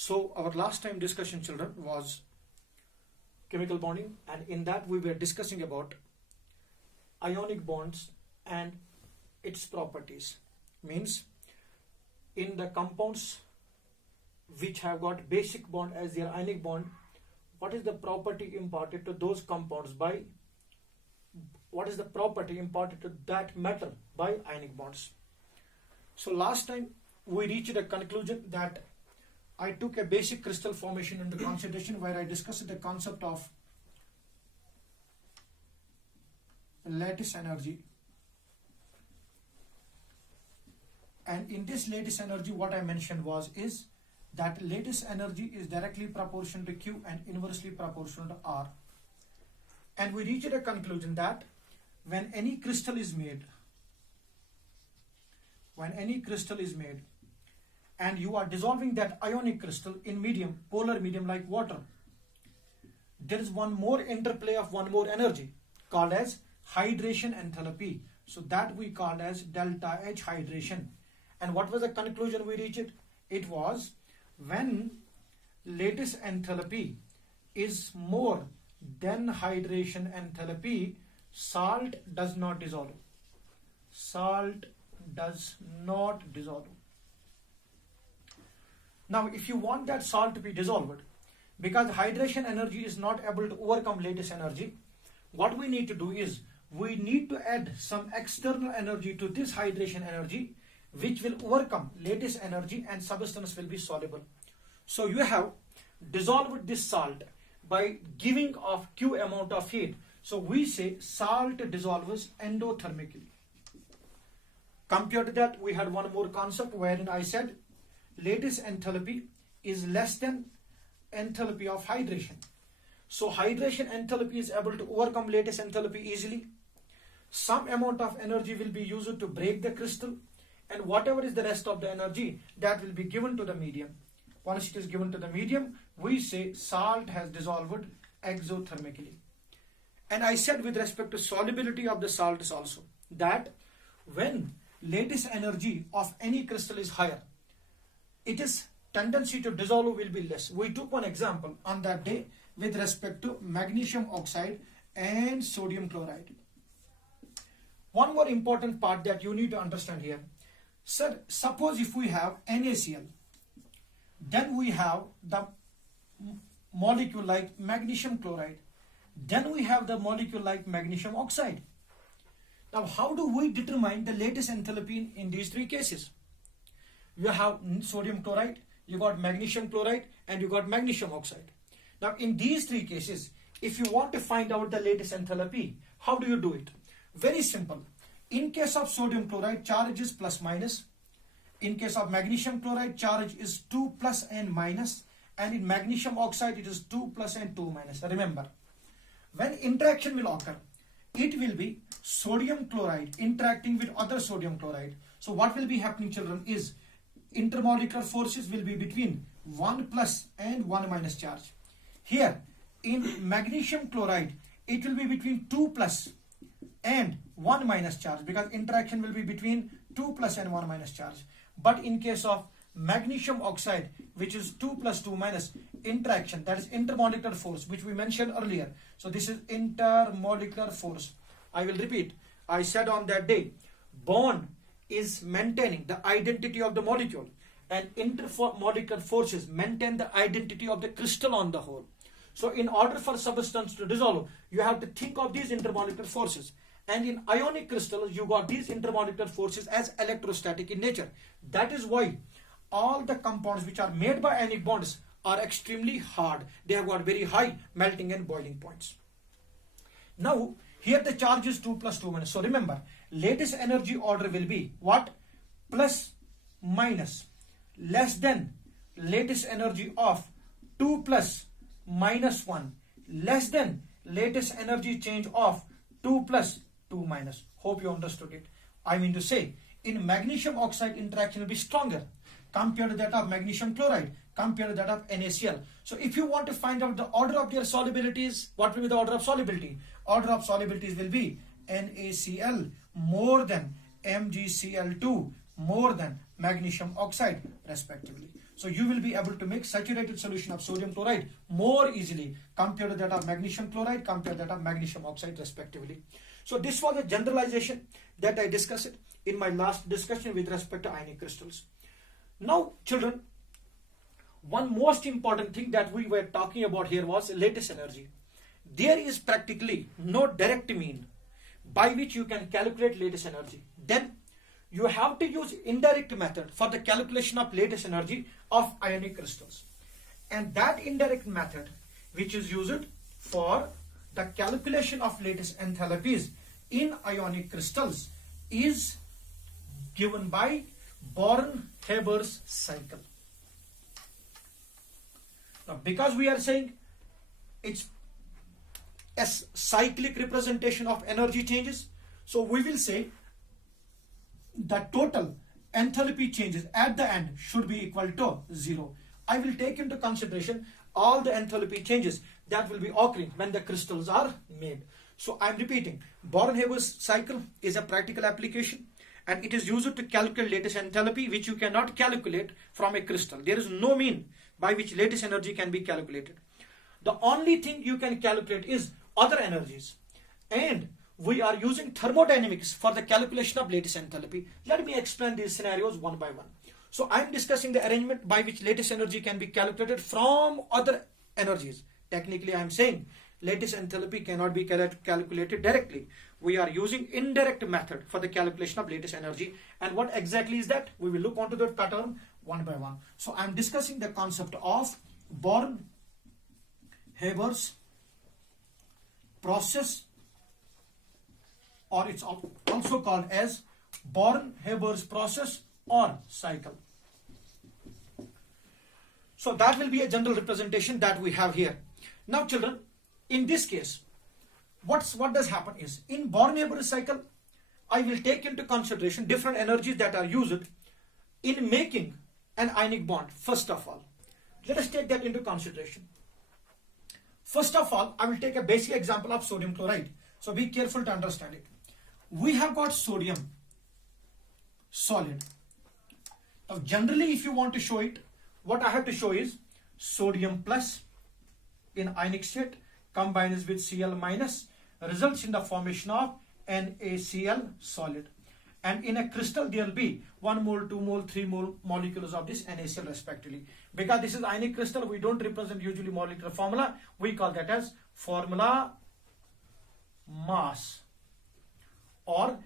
So our last time discussion, children, was chemical bonding, and in that we were discussing about ionic bonds and its properties. Means in the compounds which have got basic bond as their ionic bond, what is the property imparted to those compounds by, what is the property imparted to that metal by ionic bonds. So last time we reached a conclusion that I took a basic crystal formation into consideration, where I discussed the concept of lattice energy. And in this lattice energy, what I mentioned is that lattice energy is directly proportional to Q and inversely proportional to R. And we reached a conclusion that when any crystal is made, and you are dissolving that ionic crystal in medium, polar medium like water, there is one more interplay of one more energy called as hydration enthalpy. So that we called as delta H hydration. And what was the conclusion we reached? It was when lattice enthalpy is more than hydration enthalpy, salt does not dissolve. Salt does not dissolve. Now, if you want that salt to be dissolved, because hydration energy is not able to overcome lattice energy, what we need to do is we need to add some external energy to this hydration energy, which will overcome lattice energy and substance will be soluble. So you have dissolved this salt by giving off Q amount of heat. So we say salt dissolves endothermically. Compared to that, we had one more concept wherein I said lattice enthalpy is less than enthalpy of hydration. So hydration enthalpy is able to overcome lattice enthalpy easily. Some amount of energy will be used to break the crystal, and whatever is the rest of the energy, that will be given to the medium. Once it is given to the medium, we say salt has dissolved exothermically. And I said with respect to solubility of the salts also, that when lattice energy of any crystal is higher, its tendency to dissolve will be less. We took one example on that day with respect to magnesium oxide and sodium chloride. One more important part that you need to understand here. Sir, suppose if we have NaCl, then we have the molecule like magnesium chloride, then we have the molecule like magnesium oxide. Now, how do we determine the lattice enthalpy in these three cases? You have sodium chloride, you got magnesium chloride, and you got magnesium oxide. Now, in these three cases, if you want to find out the lattice enthalpy, how do you do it? Very simple. In case of sodium chloride, charge is plus minus. In case of magnesium chloride, charge is 2 plus and minus. And in magnesium oxide, it is 2 plus and 2 minus. Remember, when interaction will occur, it will be sodium chloride interacting with other sodium chloride. So what will be happening, children, is intermolecular forces will be between 1 plus and 1 minus charge. Here, in magnesium chloride, it will be between 2 plus and 1 minus charge, because interaction will be between 2 plus and 1 minus charge. But in case of magnesium oxide, which is 2 plus 2 minus, interaction, that is intermolecular force, which we mentioned earlier. So this is intermolecular force. I will repeat. I said on that day, bond is maintaining the identity of the molecule, and intermolecular forces maintain the identity of the crystal on the whole. So in order for substance to dissolve, you have to think of these intermolecular forces. And in ionic crystals, you got these intermolecular forces as electrostatic in nature. That is why all the compounds which are made by ionic bonds are extremely hard. They have got very high melting and boiling points. Now, here the charge is 2 plus 2 minus. So remember, lattice energy order will be what? Plus minus less than lattice energy of 2 plus minus 1 less than lattice energy change of 2 plus 2 minus. Hope you understood it. I mean to say, in magnesium oxide, interaction will be stronger compared to that of magnesium chloride, compared to that of NaCl. So if you want to find out the order of their solubilities, what will be the order of solubility? Order of solubilities will be NaCl more than MgCl2 more than magnesium oxide respectively. So you will be able to make saturated solution of sodium chloride more easily compared to that of magnesium chloride, compared to that of magnesium oxide respectively. So this was a generalization that I discussed in my last discussion with respect to ionic crystals. Now children, one most important thing that we were talking about here was lattice energy. There is practically no direct mean by which you can calculate lattice energy. Then you have to use indirect method for the calculation of lattice energy of ionic crystals. And that indirect method which is used for the calculation of lattice enthalpies in ionic crystals is given by Born-Habers cycle. Now because we are saying it's a cyclic representation of energy changes, so we will say the total enthalpy changes at the end should be equal to 0. I will take into consideration all the enthalpy changes that will be occurring when the crystals are made. So I am repeating, Born-Habers cycle is a practical application and it is used to calculate lattice enthalpy, which you cannot calculate from a crystal. There is no mean by which lattice energy can be calculated. The only thing you can calculate is other energies, and we are using thermodynamics for the calculation of lattice enthalpy. Let me explain these scenarios one by one. So I am discussing the arrangement by which lattice energy can be calculated from other energies. Technically I am saying lattice enthalpy cannot be calculated directly. We are using indirect method for the calculation of lattice energy. And what exactly is that? We will look onto the pattern one by one. So I am discussing the concept of Born-Habers process, or it's also called as Born-Habers process or cycle. So that will be a general representation that we have here. Now children, in this case, what does happen is, in Born-Habers cycle, I will take into consideration different energies that are used in making an ionic bond. First of all, let us take that into consideration. First of all, I will take a basic example of sodium chloride. So be careful to understand it. We have got sodium solid. Now generally if you want to show it, what I have to show is sodium plus in ionic state combines with Cl minus results in the formation of NaCl solid. And in a crystal there will be 1 mole, 2 mole, 3 mole molecules of this NaCl respectively. Because this is ionic crystal, we don't represent usually molecular formula. We call that as formula mass. Or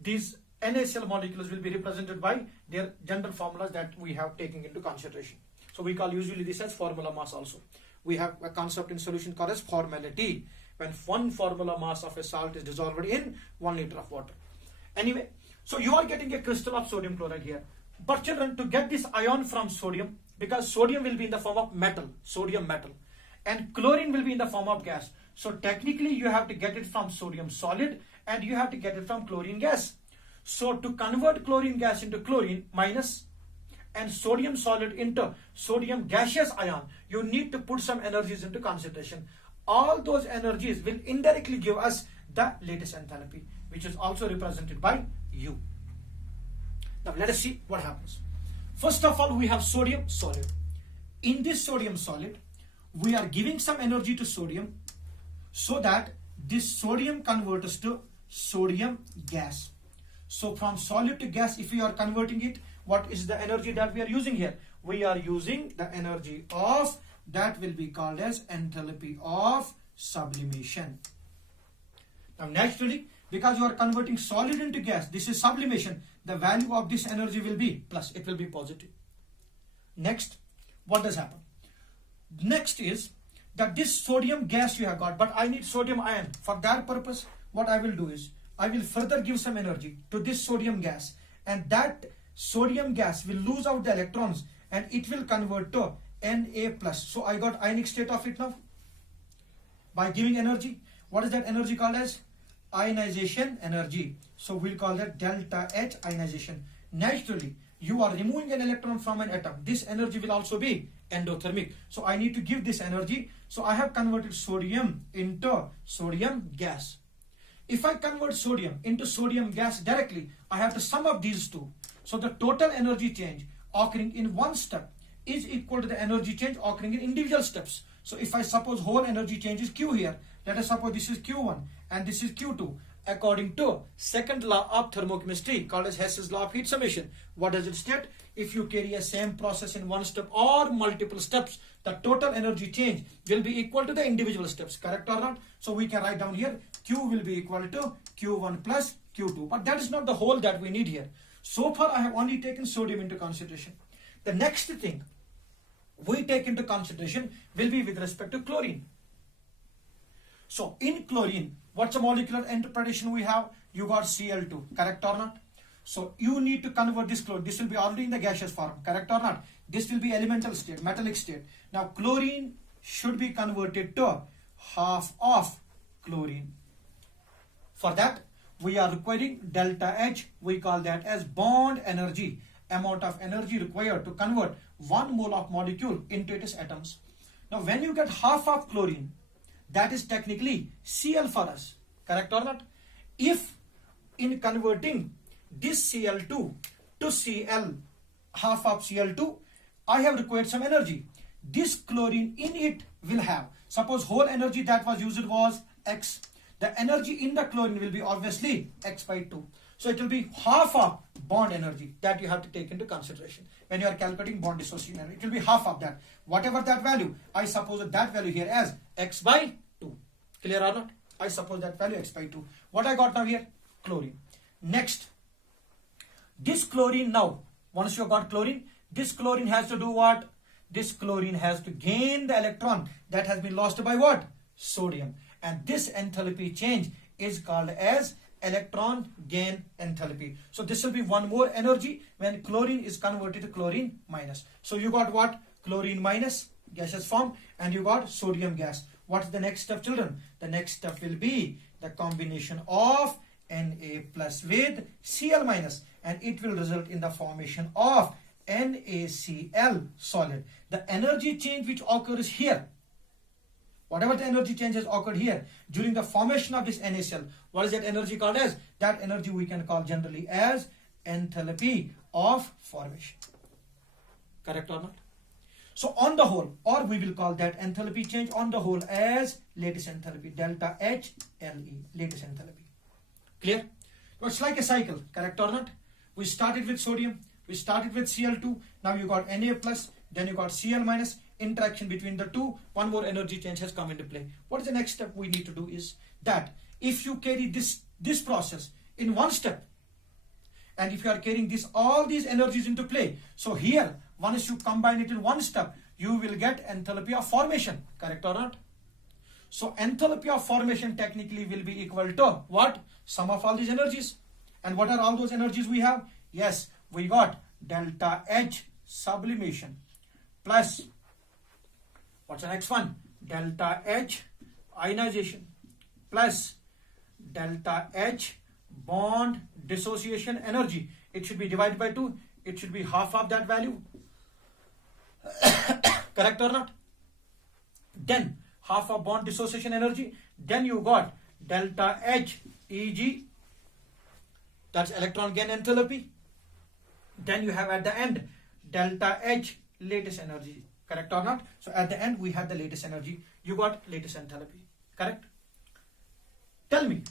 these NaCl molecules will be represented by their general formulas that we have taken into consideration. So we call usually this as formula mass also. We have a concept in solution called as formality, when one formula mass of a salt is dissolved in 1 liter of water. Anyway, so you are getting a crystal of sodium chloride here. But children, to get this ion from sodium, because sodium will be in the form of metal, sodium metal, and chlorine will be in the form of gas. So technically you have to get it from sodium solid and you have to get it from chlorine gas. So to convert chlorine gas into chlorine minus and sodium solid into sodium gaseous ion, you need to put some energies into consideration. All those energies will indirectly give us the lattice enthalpy, which is also represented by U. Now let us see what happens. First of all, we have sodium solid. In this sodium solid, we are giving some energy to sodium so that this sodium converts to sodium gas. So from solid to gas, if we are converting it, what is the energy that we are using here? We are using the energy of, that will be called as enthalpy of sublimation. Now naturally, because you are converting solid into gas, this is sublimation, the value of this energy will be plus, it will be positive. Next, what does happen? Next is that this sodium gas you have got, but I need sodium ion. For that purpose, what I will do is, I will further give some energy to this sodium gas, and that sodium gas will lose out the electrons and it will convert to Na+. So I got ionic state of it now by giving energy. What is that energy called as? Ionization energy. So we'll call that delta H ionization. Naturally, you are removing an electron from an atom. This energy will also be endothermic. So I need to give this energy. So I have converted sodium into sodium gas. If I convert sodium into sodium gas directly, I have to sum up these two. So the total energy change occurring in one step is equal to the energy change occurring in individual steps. So if I suppose whole energy change is Q here, let us suppose this is Q1 and this is Q2. According to second law of thermochemistry called as Hess's law of heat summation, what does it state? If you carry a same process in one step or multiple steps, the total energy change will be equal to the individual steps, correct or not? So we can write down here Q will be equal to Q1 plus Q2, but that is not the whole that we need here. So far I have only taken sodium into consideration. The next thing we take into consideration will be with respect to chlorine. So in chlorine, what's the molecular interpretation we have? You got Cl2, correct or not? So you need to convert this chlorine. This will be already in the gaseous form, correct or not? This will be elemental state, metallic state. Now chlorine should be converted to half of chlorine. For that, we are requiring delta H. We call that as bond energy, amount of energy required to convert 1 mole of molecule into its atoms. Now when you get half of chlorine, that is technically Cl for us, correct or not? If in converting this Cl2 to Cl, half of Cl2, I have required some energy. This chlorine in it will have, suppose whole energy that was used was X. The energy in the chlorine will be obviously X by 2. So it will be half of bond energy that you have to take into consideration when you are calculating bond dissociation energy. It will be half of that. Whatever that value, I suppose that value here as X by 2. Clear or not? I suppose that value X by 2. What I got now here? Chlorine. Next, this chlorine now, once you got chlorine, this chlorine has to do what? This chlorine has to gain the electron that has been lost by what? Sodium. And this enthalpy change is called as electron gain enthalpy. So this will be one more energy when chlorine is converted to chlorine minus. So you got what? Chlorine minus, gaseous form, and you got sodium gas. What's the next step, children? The next step will be the combination of Na plus with Cl minus, and it will result in the formation of NaCl solid. The energy change which occurs here, whatever the energy change has occurred here during the formation of this NaCl, what is that energy called as? That energy we can call generally as enthalpy of formation. Correct or not? So on the whole, or we will call that enthalpy change on the whole as lattice enthalpy, delta HLE, lattice enthalpy. Clear? So it's like a cycle, correct or not? We started with sodium, we started with Cl2, now you got Na plus, then you got Cl minus, interaction between the two, one more energy change has come into play. What is the next step we need to do is that if you carry this process in one step, and if you are carrying all these energies into play, so here once you combine it in one step, you will get enthalpy of formation, correct or not? So enthalpy of formation technically will be equal to what? Sum of all these energies. And what are all those energies we have? Yes, we got delta H sublimation plus, what's the next one? Delta H ionization plus delta H bond dissociation energy. It should be divided by 2. It should be half of that value. Correct or not? Then half of bond dissociation energy. Then you got delta H Eg, that's electron gain enthalpy. Then you have at the end delta H lattice energy. Correct or not? So at the end we have the lattice energy. You got lattice enthalpy. Correct? Tell me,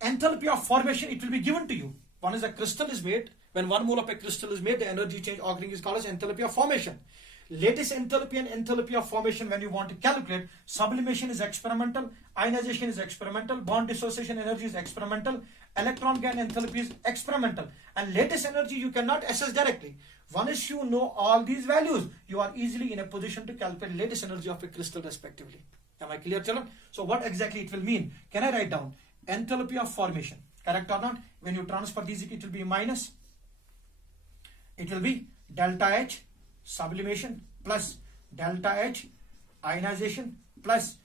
enthalpy of formation, it will be given to you. One is a crystal is made. When 1 mole of a crystal is made, the energy change occurring is called as enthalpy of formation. Lattice enthalpy and enthalpy of formation, when you want to calculate, sublimation is experimental, ionization is experimental, bond dissociation energy is experimental, electron gain enthalpy is experimental, and lattice energy you cannot assess directly. Once you know all these values, you are easily in a position to calculate lattice energy of a crystal respectively. Am I clear, children? So what exactly it will mean? Can I write down enthalpy of formation? Correct or not? When you transfer these, it will be minus. It will be delta H sublimation plus delta H ionization plus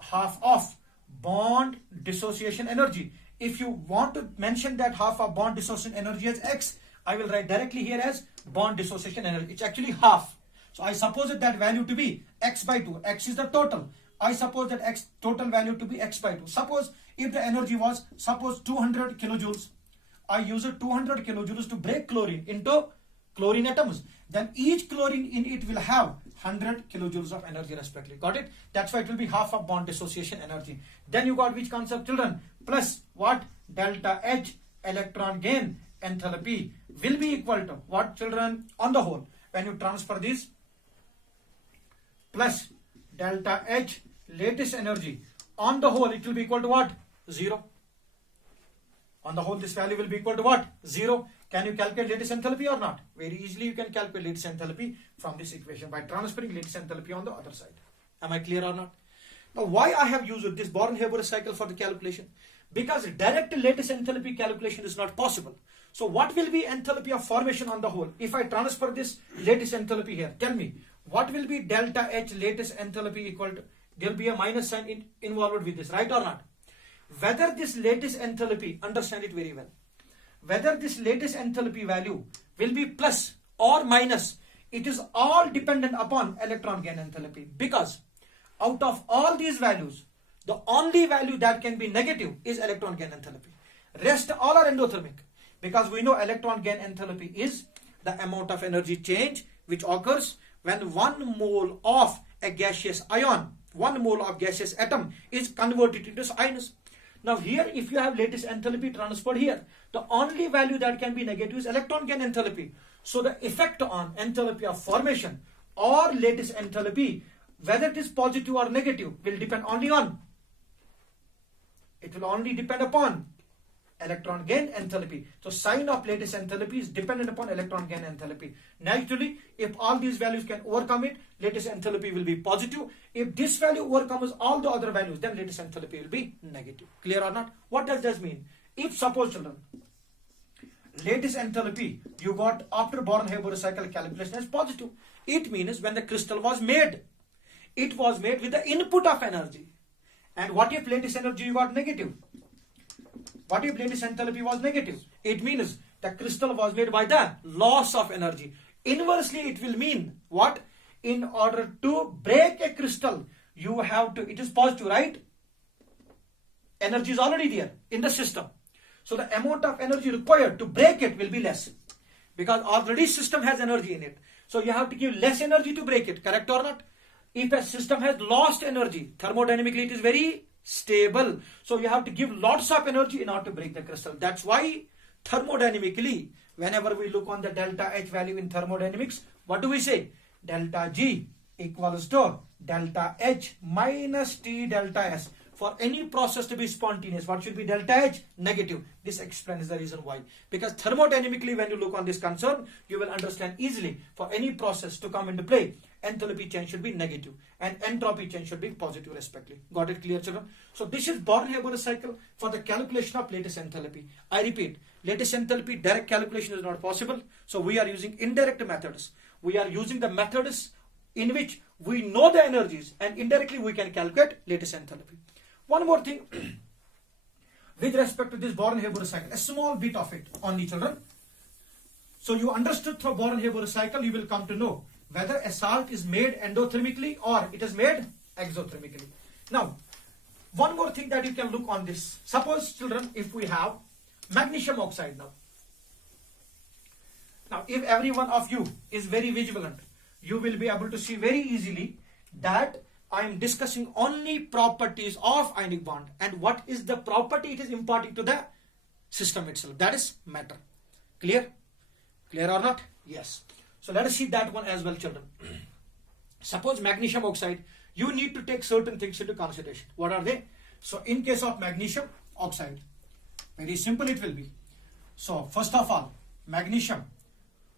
half of bond dissociation energy. If you want to mention that half of bond dissociation energy as X, I will write directly here as bond dissociation energy. It's actually half. So I suppose that value to be X by 2. X is the total. I suppose that X total value to be X by 2. Suppose if the energy was, suppose 200 kilojoules. I use 200 kilojoules to break chlorine into chlorine atoms. then each chlorine in it will have 100 kilojoules of energy respectively. Got it? That's why it will be half of bond dissociation energy. Then you got which concept, children? Plus what? Delta H electron gain enthalpy will be equal to what, children? On the whole, when you transfer this, plus delta H lattice energy, on the whole it will be equal to what? 0. On the whole, this value will be equal to what? 0. Can you calculate lattice enthalpy or not? Very easily you can calculate lattice enthalpy from this equation by transferring lattice enthalpy on the other side. Am I clear or not? Now, why I have used this Bohr-Habers cycle for the calculation? Because direct lattice enthalpy calculation is not possible. So what will be enthalpy of formation on the whole? If I transfer this lattice enthalpy here, tell me, what will be delta H lattice enthalpy equal to? There will be a minus sign involved with this, right or not? Whether this lattice enthalpy, understand it very well, whether this lattice enthalpy value will be plus or minus, it is all dependent upon electron gain enthalpy, because out of all these values, the only value that can be negative is electron gain enthalpy. Rest all are endothermic, because we know electron gain enthalpy is the amount of energy change which occurs when 1 mole of a gaseous ion, 1 mole of gaseous atom is converted into ions. Now here, if you have lattice enthalpy transferred here, the only value that can be negative is electron gain enthalpy. So the effect on enthalpy of formation or lattice enthalpy, whether it is positive or negative, will depend only on, it will only depend upon electron gain enthalpy. So sign of lattice enthalpy is dependent upon electron gain enthalpy. Naturally, if all these values can overcome it, lattice enthalpy will be positive. If this value overcomes all the other values, then lattice enthalpy will be negative. Clear or not? What does this mean? If suppose, children, lattice enthalpy you got after Bohr-Habers cycle calculation is positive, it means when the crystal was made, it was made with the input of energy. And what if lattice energy you got negative? What if lattice enthalpy was negative? It means the crystal was made by the loss of energy. Inversely, it will mean what? In order to break a crystal, you have to, it is positive, right? Energy is already there in the system. So the amount of energy required to break it will be less, because already system has energy in it. So you have to give less energy to break it, correct or not? If a system has lost energy, thermodynamically it is very stable. So you have to give lots of energy in order to break the crystal. That's why thermodynamically, whenever we look on the delta H value in thermodynamics, what do we say? Delta G equals to delta H minus T delta S. For any process to be spontaneous, what should be delta H? Negative. This explains the reason why. Because thermodynamically, when you look on this concern, you will understand easily. For any process to come into play, enthalpy change should be negative and entropy change should be positive respectively. Got it clear, children? So this is Bohr-Habers cycle for the calculation of lattice enthalpy. I repeat, lattice enthalpy direct calculation is not possible. So we are using indirect methods. We are using the methods in which we know the energies and indirectly we can calculate lattice enthalpy. One more thing with respect to this Bohr-Habers cycle, a small bit of it only, children. So you understood through Bohr-Habers cycle, you will come to know whether a salt is made endothermically or it is made exothermically. Now, one more thing that you can look on this. Suppose, children, if we have magnesium oxide now. Now, if every one of you is very vigilant, you will be able to see very easily that I am discussing only properties of ionic bond and what is the property it is imparting to the system itself. That is matter. Clear? Clear or not? Yes. So let us see that one as well, children. Suppose magnesium oxide, you need to take certain things into consideration. What are they? So in case of magnesium oxide, very simple it will be. So first of all, magnesium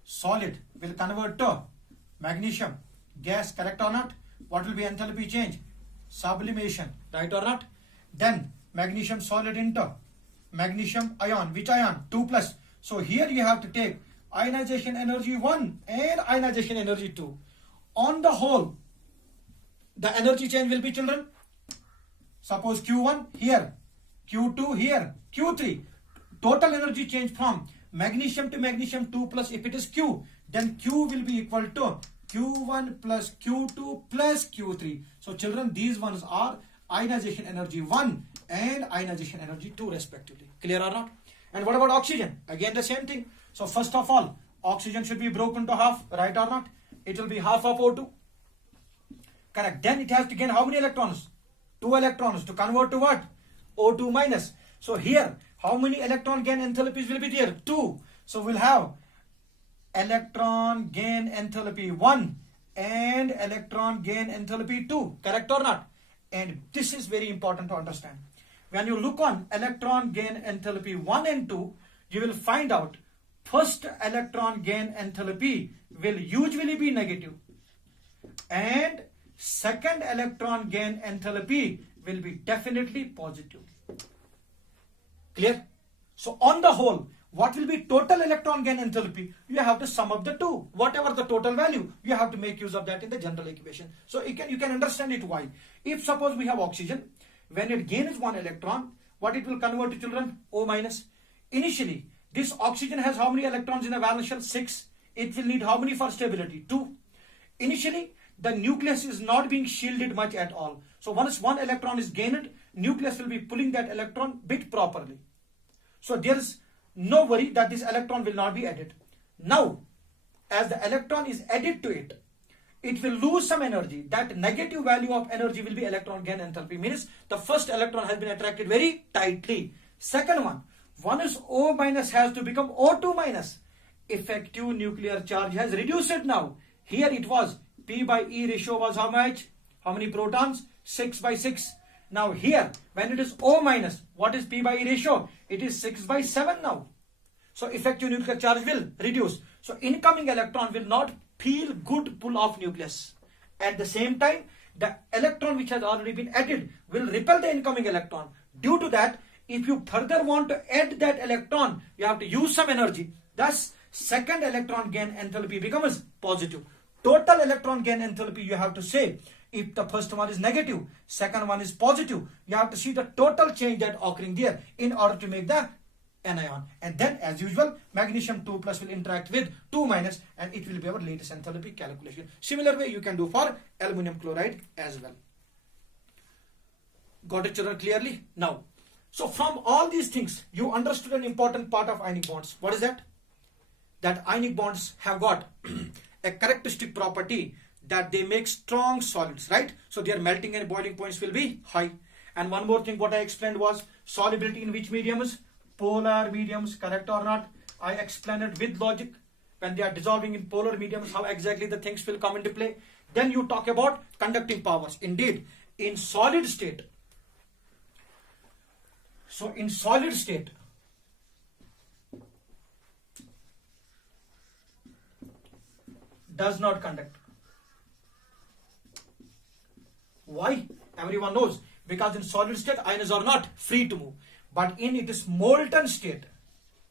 solid will convert to magnesium gas, correct or not? What will be enthalpy change? Sublimation, right or not? Then magnesium solid into magnesium ion. Which ion? 2 plus. So here you have to take ionization energy 1 and ionization energy 2. On the whole, the energy change will be, children, suppose Q1 here, Q2 here, Q3. Total energy change from magnesium to magnesium 2 plus, if it is Q, then Q will be equal to Q1 plus Q2 plus Q3. So children, these ones are ionization energy 1 and ionization energy 2 respectively. Clear or not? And what about oxygen? Again the same thing. So first of all, Oxygen should be broken to half, right or not? It will be half of O2. Correct. Then it has to gain how many electrons? 2 electrons to convert to what? O2 minus. So here, how many electron gain enthalpies will be there? 2. So we'll have electron gain enthalpy 1 and electron gain enthalpy 2. Correct or not? And this is very important to understand. When you look on electron gain enthalpy 1 and 2, you will find out first electron gain enthalpy will usually be negative and second electron gain enthalpy will be definitely positive. Clear? So on the whole, what will be total electron gain enthalpy? You have to sum up the two. Whatever the total value, you have to make use of that in the general equation. So you can understand it why. If suppose we have oxygen, when it gains 1 electron, what it will convert to, children? O minus. Initially, this oxygen has how many electrons in the valence shell? 6. It will need how many for stability? 2. Initially, the nucleus is not being shielded much at all. So once 1 electron is gained, nucleus will be pulling that electron bit properly. So there is no worry that this electron will not be added. Now, as the electron is added to it, it will lose some energy. That negative value of energy will be electron gain enthalpy. Means the first electron has been attracted very tightly. Second one is O minus has to become O2 minus. Effective nuclear charge has reduced it now. Here it was P by E ratio was how much? How many protons? 6 by 6. Now here, when it is O minus, what is P by E ratio? It is 6 by 7 now. So effective nuclear charge will reduce. So incoming electron will not feel good pull of nucleus. At the same time, the electron which has already been added will repel the incoming electron. Due to that, if you further want to add that electron, you have to use some energy. Thus, second electron gain enthalpy becomes positive. Total electron gain enthalpy, you have to say, if the first one is negative, second one is positive, you have to see the total change that occurring there in order to make the anion. And then as usual, magnesium 2 plus will interact with 2 minus and it will be our latest enthalpy calculation. Similar way you can do for aluminum chloride as well. Got it, children, clearly? Now, so from all these things, you understood an important part of ionic bonds. What is that? That ionic bonds have got a characteristic property that they make strong solids, right? So their melting and boiling points will be high. And one more thing what I explained was solubility in which mediums? Polar mediums, correct or not? I explained it with logic. When they are dissolving in polar mediums, how exactly the things will come into play. Then you talk about conducting powers. Indeed, in solid state, so in solid state, does not conduct. Why? Everyone knows. Because in solid state, ions are not free to move. But in it is molten state.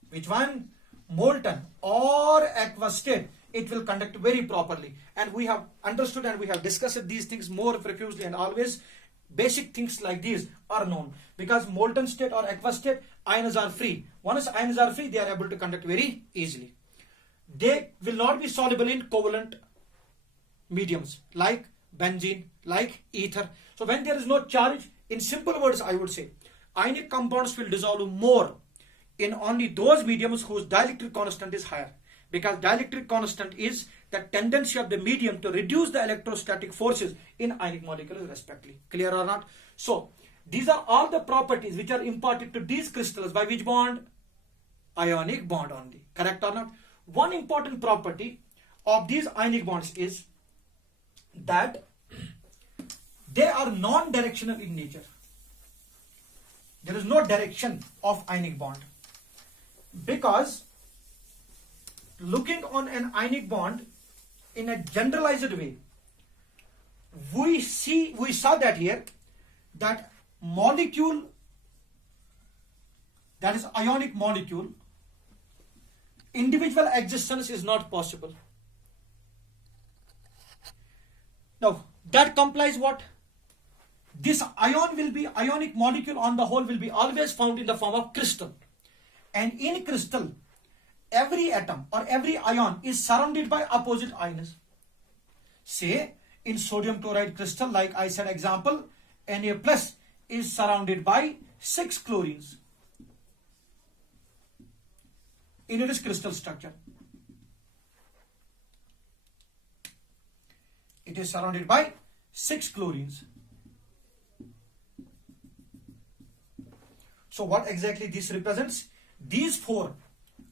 Which one? Molten or aqueous state. It will conduct very properly. And we have understood and we have discussed these things more profusely, and always basic things like these are known. Because molten state or aqueous state, ions are free. Once ions are free, they are able to conduct very easily. They will not be soluble in covalent mediums like benzene, like ether. So when there is no charge, in simple words I would say, ionic compounds will dissolve more in only those mediums whose dielectric constant is higher. Because dielectric constant is the tendency of the medium to reduce the electrostatic forces in ionic molecules respectively. Clear or not? So these are all the properties which are imparted to these crystals by which bond? Ionic bond only. Correct or not? One important property of these ionic bonds is that they are non-directional in nature. There is no direction of ionic bond. Because looking on an ionic bond in a generalized way, we saw that here, that molecule, that is ionic molecule, individual existence is not possible. Now, that complies what? This ionic molecule on the whole will be always found in the form of crystal. And in crystal, every atom or every ion is surrounded by opposite ions. Say, in sodium chloride crystal, like I said example, Na plus is surrounded by 6 chlorines in its crystal structure. It is surrounded by 6 chlorines. So what exactly this represents? These 4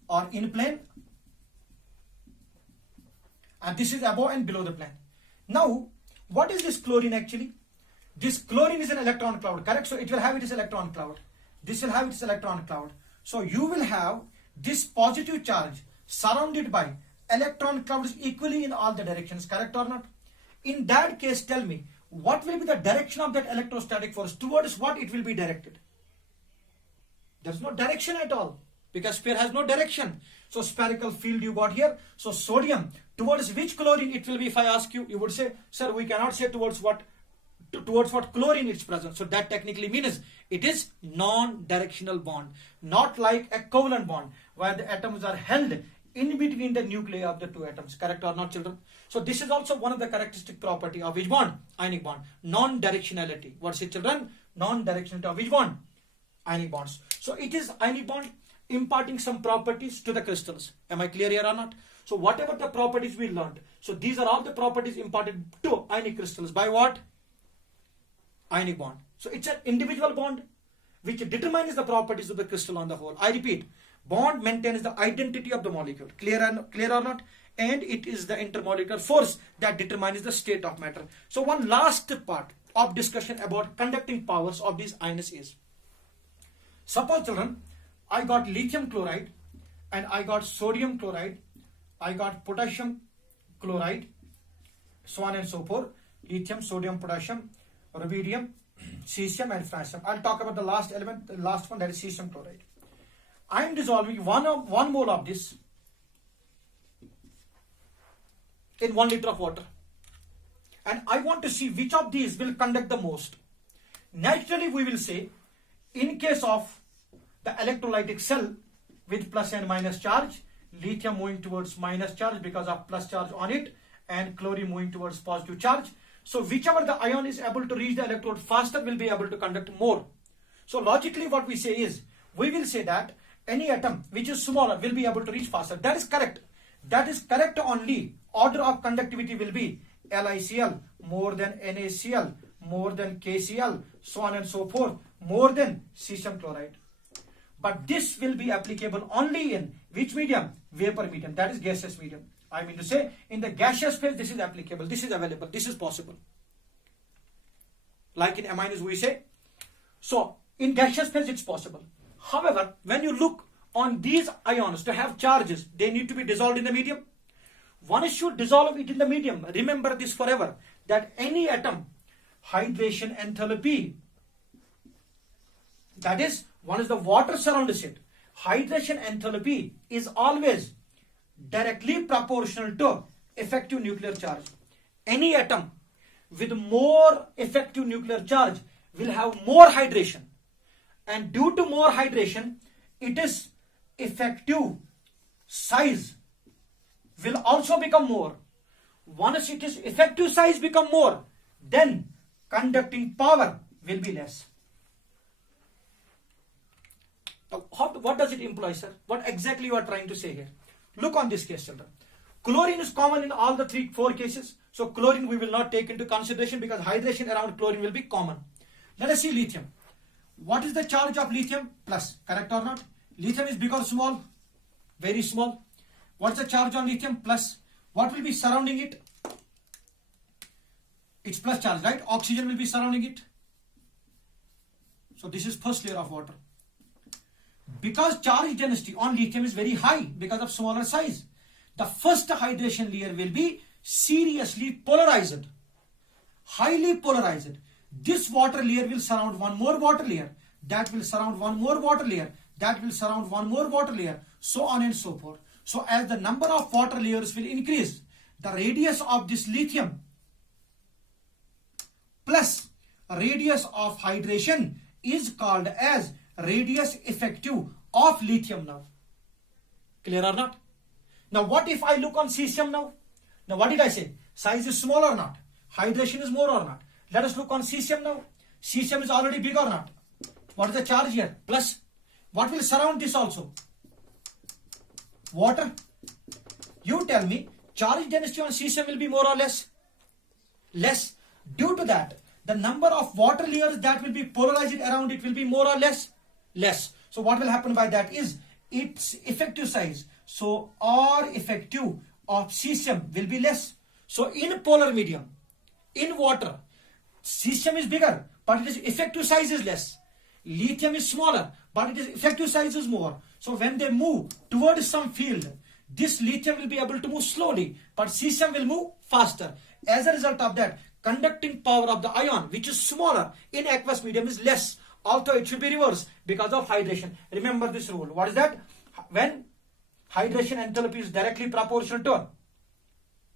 are in plane and this is above and below the plane. Now, what is this chlorine actually? This chlorine is an electron cloud, correct? So it will have its electron cloud. This will have its electron cloud. So you will have this positive charge surrounded by electron clouds equally in all the directions, correct or not? In that case, tell me, what will be the direction of that electrostatic force? Towards what it will be directed? There's no direction at all because sphere has no direction. So spherical field you got here. So sodium, towards which chlorine it will be? If I ask you, you would say, sir, we cannot say towards what chlorine it's present. So that technically means it is non-directional bond, not like a covalent bond where the atoms are held in between the nuclei of the 2 atoms, correct or not, children? So this is also one of the characteristic property of which bond? Ionic bond. Non-directionality. What's it, children? Non-directionality of which bond? Ionic bonds. So it is ionic bond imparting some properties to the crystals. Am I clear here or not? So whatever the properties we learned, so these are all the properties imparted to ionic crystals by what? Ionic bond. So it's an individual bond which determines the properties of the crystal on the whole. I repeat, bond maintains the identity of the molecule. Clear or not? And it is the intermolecular force that determines the state of matter. So one last part of discussion about conducting powers of these ions is, suppose, children, I got lithium chloride and I got sodium chloride, I got potassium chloride, so on and so forth. Lithium, sodium, potassium, rubidium, cesium and francium. I'll talk about the last element, the last one, that is cesium chloride. I am dissolving one mole of this in 1 liter of water. And I want to see which of these will conduct the most. Naturally, we will say, in case of the electrolytic cell with plus and minus charge, lithium moving towards minus charge because of plus charge on it, and chlorine moving towards positive charge. So whichever the ion is able to reach the electrode faster will be able to conduct more. So logically what we say is, we will say that any atom which is smaller will be able to reach faster. That is correct. That is correct only. Order of conductivity will be LiCl more than NaCl more than KCl, so on and so forth, more than cesium chloride. But this will be applicable only in which medium? Vapor medium, that is gaseous medium. I mean to say, in the gaseous phase, this is applicable, this is available, this is possible. Like in amines we say. So, in gaseous phase, it's possible. However, when you look on these ions to have charges, they need to be dissolved in the medium. One should dissolve it in the medium. Remember this forever, that any atom, hydration enthalpy, that is, one is the water surrounds it. Hydration enthalpy is always directly proportional to effective nuclear charge. Any atom with more effective nuclear charge will have more hydration. And due to more hydration, its effective size will also become more. Once its effective size become more, then conducting power will be less. What does it imply, sir? What exactly you are trying to say here? Look on this case, children. Chlorine is common in all the 4 cases. So chlorine we will not take into consideration because hydration around chlorine will be common. Let us see lithium. What is the charge of lithium? Plus, correct or not? Lithium is big or small? Very small. What's the charge on lithium? Plus. What will be surrounding it? It's plus charge, right? Oxygen will be surrounding it. So this is first layer of water. Because charge density on lithium is very high because of smaller size, the first hydration layer will be seriously polarized, highly polarized. This water layer will surround one more water layer, that will surround one more water layer, that will surround one more water layer, so on and so forth. So as the number of water layers will increase, the radius of this lithium plus radius of hydration is called as radius effective of lithium now. Clear or not? Now what if I look on cesium now? Now what did I say? Size is small or not? Hydration is more or not? Let us look on cesium now. Cesium is already big or not? What is the charge here? Plus. What will surround this also? Water. You tell me, charge density on cesium will be more or less? less. Due to that, the number of water layers that will be polarized around it will be more or less. So what will happen by that is its effective size. So R effective of cesium will be less. So in polar medium, in water, cesium is bigger, but its effective size is less. Lithium is smaller, but its effective size is more. So when they move towards some field, this lithium will be able to move slowly, but cesium will move faster. As a result of that, conducting power of the ion, which is smaller in aqueous medium, is less. Although it should be reversed because of hydration. Remember this rule. What is that? When hydration enthalpy is directly proportional to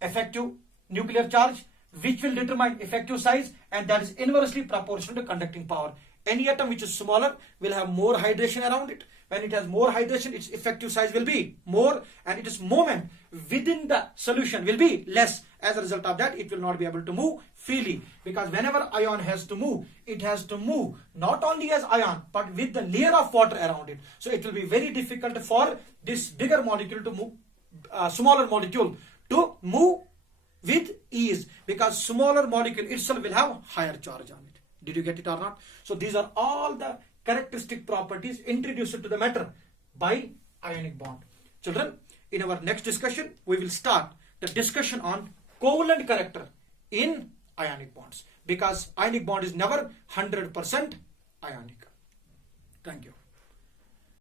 effective nuclear charge, which will determine effective size, and that is inversely proportional to conducting power. Any atom which is smaller will have more hydration around it. When it has more hydration, its effective size will be more, and its moment within the solution will be less. As a result of that, it will not be able to move freely, because whenever ion has to move, it has to move not only as ion but with the layer of water around it. So it will be very difficult for this bigger molecule to move, smaller molecule to move with ease, because smaller molecule itself will have higher charge on it. Did you get it or not? So these are all the characteristic properties introduced to the matter by ionic bond. Children, in our next discussion, we will start the discussion on covalent character in ionic bonds, because ionic bond is never 100% ionic. Thank you.